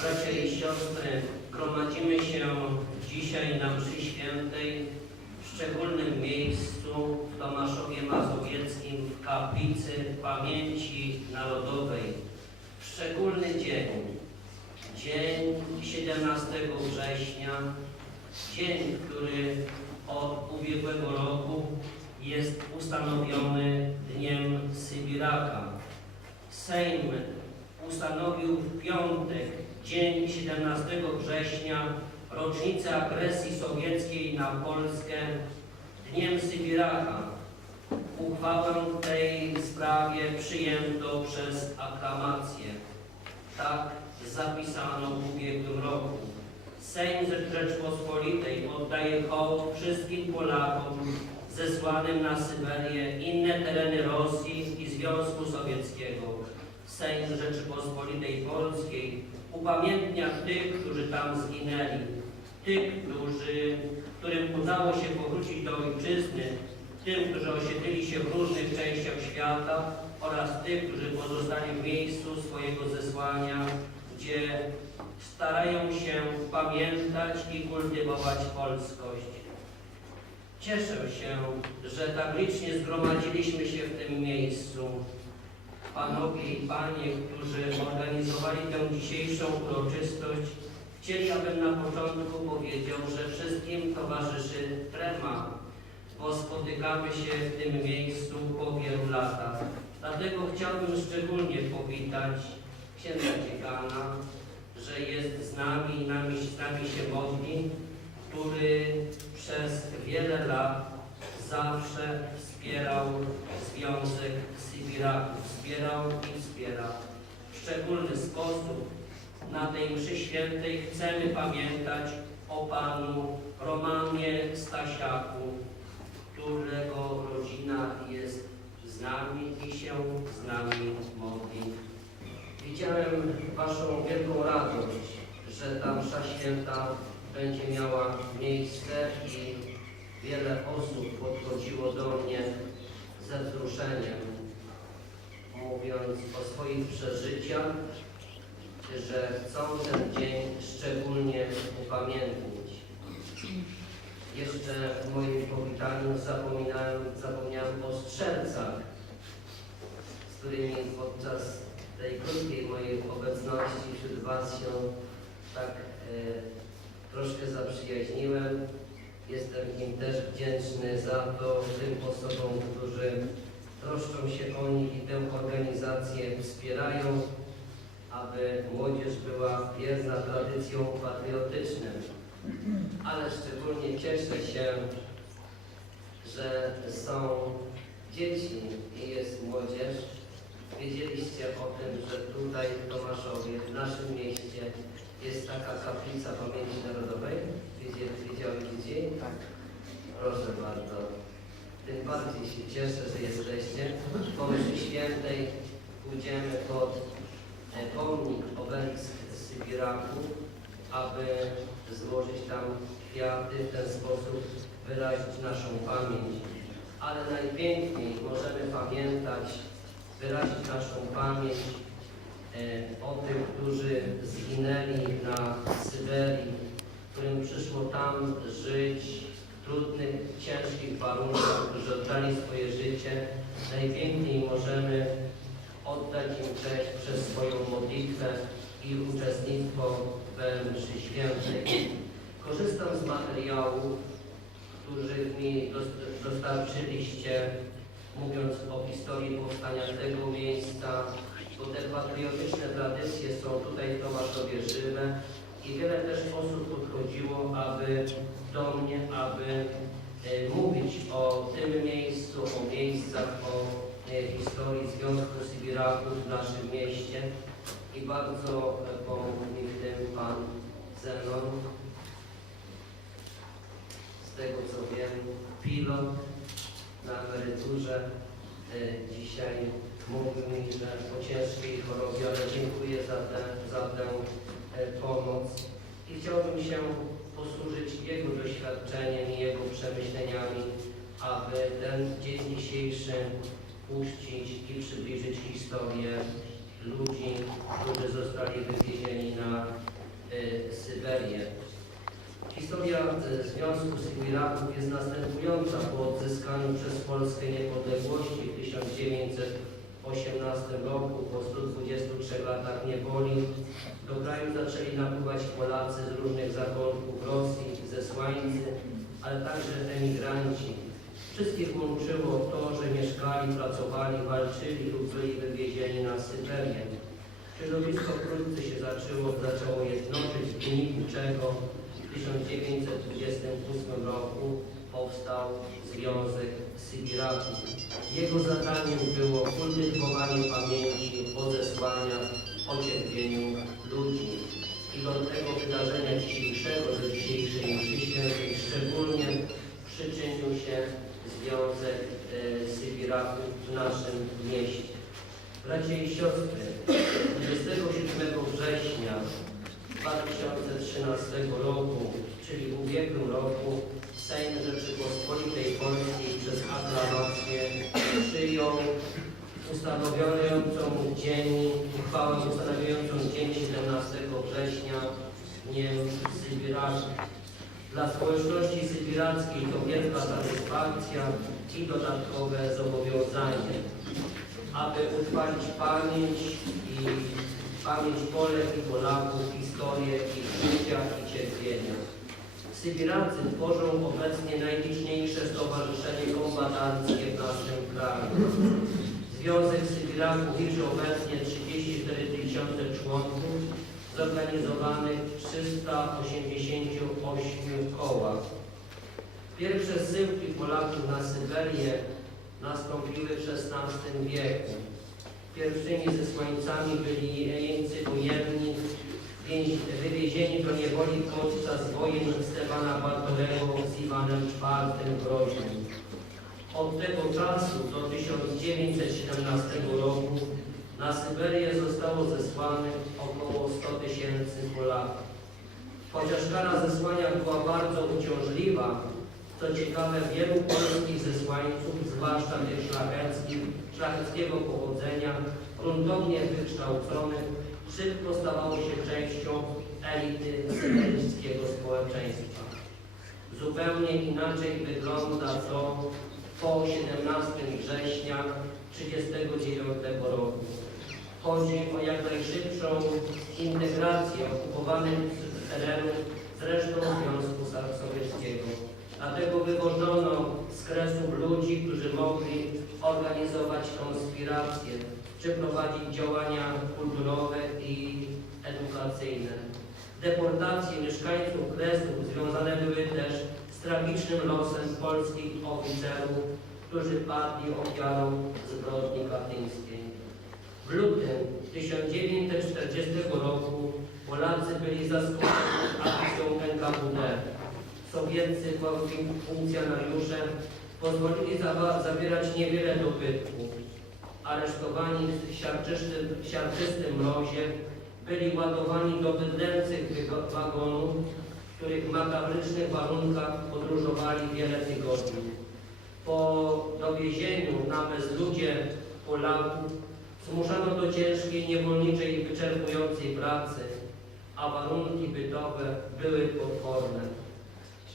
Bracia i siostry, gromadzimy się dzisiaj na mszy świętej w szczególnym miejscu w Tomaszowie Mazowieckim w kaplicy Pamięci Narodowej. Szczególny dzień, dzień 17 września, dzień, który od ubiegłego roku jest ustanowiony Dniem Sybiraka. Sejm ustanowił w piątek, dzień 17 września, rocznicę agresji sowieckiej na Polskę, Dniem Sybiraka. Uchwałę w tej sprawie przyjęto przez aklamację. Tak zapisano w ubiegłym roku. Sejm Rzeczpospolitej oddaje hołd wszystkim Polakom zesłanym na Syberię, inne tereny Rosji i Związku Sowieckiego. Sejm Rzeczypospolitej Polskiej upamiętnia tych, którzy tam zginęli, tych, którzy, którym udało się powrócić do ojczyzny, tym, którzy osiedlili się w różnych częściach świata oraz tych, którzy pozostali w miejscu swojego zesłania, gdzie starają się pamiętać i kultywować polskość. Cieszę się, że tak licznie zgromadziliśmy się w tym miejscu. Panowie i Panie, którzy organizowali tę dzisiejszą uroczystość, chcieli, na początku powiedział, że wszystkim towarzyszy trema, bo spotykamy się w tym miejscu po wielu latach. Dlatego chciałbym szczególnie powitać księdza Ciekana, że jest z nami i nami, z nami się modli, który przez wiele lat zawsze wspierał Związek Sybiraków. Wspierał i wspiera. W szczególny sposób na tej mszy świętej chcemy pamiętać o panu Romanie Stasiaku, którego rodzina jest z nami i się z nami modli. Widziałem Waszą wielką radość, że ta msza święta będzie miała miejsce i wiele osób podchodziło do mnie ze wzruszeniem, mówiąc o swoich przeżyciach, że chcą ten dzień szczególnie upamiętnić. Jeszcze w moim powitaniu zapominałem, zapomniałem o strzelcach, z którymi podczas tej krótkiej mojej obecności wśród Was się tak e, troszkę zaprzyjaźniłem. Jestem im też wdzięczny za to tym osobom, którzy troszczą się o nich i tę organizację wspierają, aby młodzież była wierna tradycjom patriotycznym. Ale szczególnie cieszę się, że są dzieci i jest młodzież. Wiedzieliście o tym, że tutaj w Tomaszowie, w naszym mieście jest taka kaplica pamięci narodowej? Wiedziały dzieci? Tak. Proszę bardzo. Tym bardziej się cieszę, że jesteście. Po mszy świętej pójdziemy pod e, pomnik obelisk Sybiraków, aby złożyć tam kwiaty, w ten sposób wyrazić naszą pamięć. Ale najpiękniej możemy pamiętać, wyrazić naszą pamięć e, o tych, którzy zginęli na Syberii, którym przyszło tam żyć trudnych, ciężkich warunkach, którzy oddali swoje życie. Najpiękniej możemy oddać im cześć przez swoją modlitwę i uczestnictwo w mszy świętej. Korzystam z materiałów, których mi dos- dostarczyliście, mówiąc o historii powstania tego miejsca, bo te patriotyczne tradycje są tutaj w Tomaszowie żywe i wiele też osób podchodziło, aby do mnie, aby e, mówić o tym miejscu, o miejscach, o e, historii Związku Sybiraków w naszym mieście i bardzo e, pomógł mi w tym pan Zenon. Z tego co wiem, pilot na emeryturze dzisiaj mówił mi, że po ciężkiej chorobie, ale dziękuję za tę, za tę pomoc i chciałbym się posłużyć jego doświadczeniem i jego przemyśleniami, aby ten dzień dzisiejszy uczcić i przybliżyć historię ludzi, którzy zostali wywiezieni na y, Syberię. Historia y, Związku Sybiraków jest następująca. Po odzyskaniu przez Polskę niepodległości w 1918 roku, po 123 latach niewoli, do kraju zaczęli napływać Polacy z różnych zakątków Rosji, zesłańcy, ale także emigranci. Wszystkich łączyło to, że mieszkali, pracowali, walczyli lub byli wywiezieni na Syberię. Środowisko wkrótce się zaczęło, zaczęło jednoczyć, w wyniku czego w 1928 roku powstał Związek Sybiraków. Jego zadaniem było uchwałę ustanawiającą dzień 17 września Dniem Sybiraków. Dla społeczności sybirackiej to wielka satysfakcja i dodatkowe zobowiązanie, aby utrwalić pamięć i pamięć Polek i Polaków, historię ich życia i cierpienia. Sybiracy tworzą obecnie najliczniejsze stowarzyszenie kombatanckie w naszym kraju. Związek Sybiraków liczy obecnie 34 tysiące członków zorganizowanych w 388 kołach. Pierwsze zsyłki Polaków na Syberię nastąpiły w XVI wieku. Pierwszymi zesłańcami byli jeńcy więź- wywiezieni do niewoli podczas wojen Stefana Bartolego z Iwanem IV Groźnym. Od tego czasu do 1917 roku na Syberię zostało zesłanych około 100 tysięcy Polaków. Chociaż kara zesłania była bardzo uciążliwa, co ciekawe, wielu polskich zesłańców, zwłaszcza tych szlacheckich, szlacheckiego pochodzenia, gruntownie wykształconych, szybko stawało się częścią elity syberyjskiego społeczeństwa. Zupełnie inaczej wygląda to po 17 września 1939 roku. Chodzi o jak najszybszą integrację okupowanych terenów z resztą Związku Sowieckiego. Dlatego wywożono z kresów ludzi, którzy mogli organizować konspiracje, czy prowadzić działania kulturowe i edukacyjne. Deportacje mieszkańców kresów związane były też z tragicznym losem polskich oficerów, którzy padli ofiarą. W lutym 1940 roku Polacy byli zaskoczeni akcją NKWD. Sowieccy funkcjonariusze pozwolili zabierać niewiele dobytku. Aresztowani w siarczystym, siarczystym mrozie byli ładowani do bydlęcych wagonów, w których makabrycznych warunkach podróżowali wiele tygodni. Po dowiezieniu na bezludzie Polaków zmuszano do ciężkiej, niewolniczej i wyczerpującej pracy, a warunki bytowe były potworne.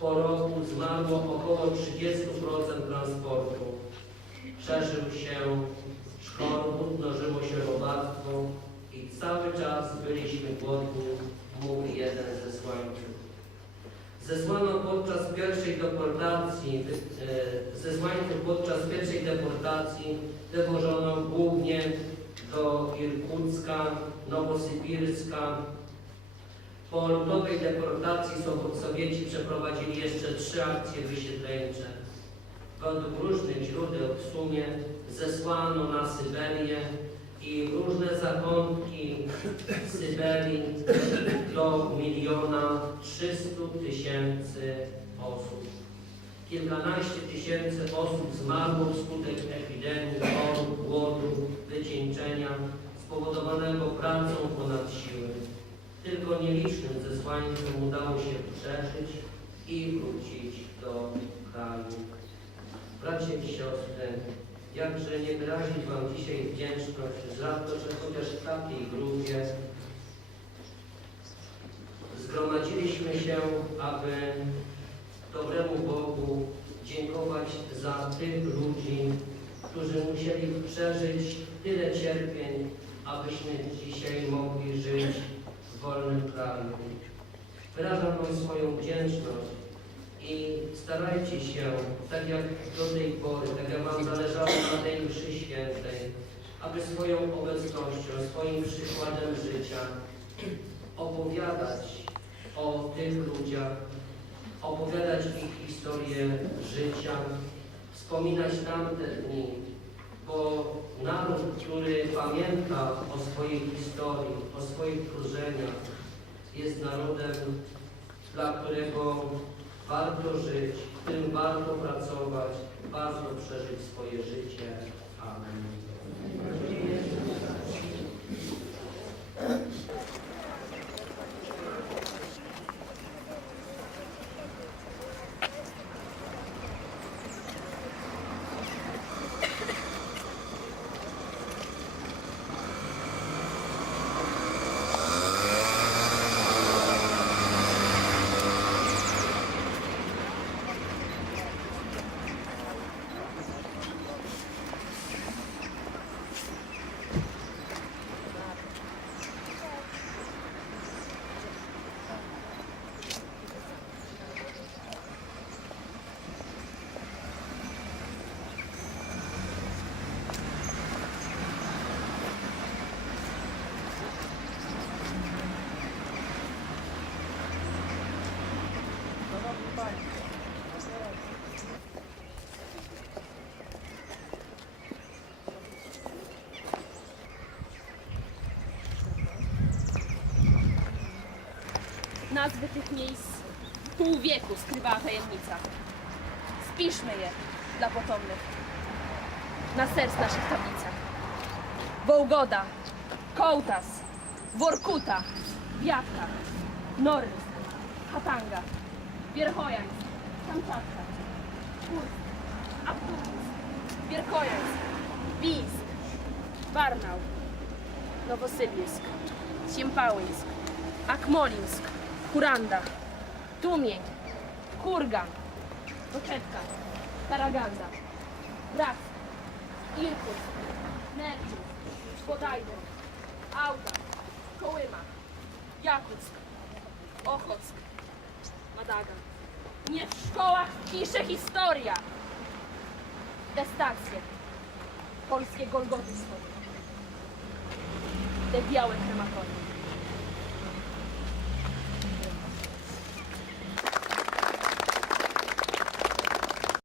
Po roku zmarło około 30% transportu. Szerzył się szkorbut, mnożyło się robactwo i cały czas byliśmy głodni, mówi jeden ze słańców. Zesłano podczas pierwszej deportacji, e, zesłańców podczas pierwszej deportacji wywożono głównie do Irkucka, Nowosybirska. Po ludowej deportacji Sow- Sowieci przeprowadzili jeszcze trzy akcje wysiedleńcze. Według różnych źródeł w sumie zesłano na Syberię i różne zakątki Syberii do miliona trzystu tysięcy osób. Kilkanaście tysięcy osób zmarło wskutek epidemii, chorób, głodu, wycieńczenia spowodowanego pracą ponad siły. Tylko nielicznym zesłańcom udało się przeżyć i wrócić do kraju. Bracie i siostry, jakże nie wyrazić Wam dzisiaj wdzięczność za to, że chociaż w takiej gruzie zgromadziliśmy się, aby dobremu Bogu dziękować za tych ludzi, którzy musieli przeżyć tyle cierpień, abyśmy dzisiaj mogli żyć w wolnym kraju. Wyrażam Wam swoją wdzięczność i starajcie się, tak jak do tej pory, tak jak Wam zależało na tej mszy świętej, aby swoją obecnością, swoim przykładem życia opowiadać o tych ludziach, opowiadać ich historię życia, wspominać tamte dni, bo naród, który pamięta o swojej historii, o swoich wróżeniach, jest narodem, dla którego warto żyć, w którym warto pracować, warto przeżyć swoje życie. Amen. Nazwy tych miejsc pół wieku skrywała tajemnica. Spiszmy je dla potomnych na serc naszych tablicach. Wołgoda, Kołtas, Workuta, Białka, Norys, Hatanga, Wierchojańsk, Kamczatka, Kursk, Abdulsk, Wierkojańsk, Wińsk, Barnał, Nowosybirsk, Siempałyńsk, Akmolińsk, Kuranda, Tumień, Kurgan, Poczetka, Karaganda, Bratsk, Irkutsk, Nerczów, Bodajdo, Auda, Kołyma, Jakuck, Ochock, Madagan. Nie w szkołach pisze historia. Te stacje, polskie Golgoty swoje. Te białe krematoria.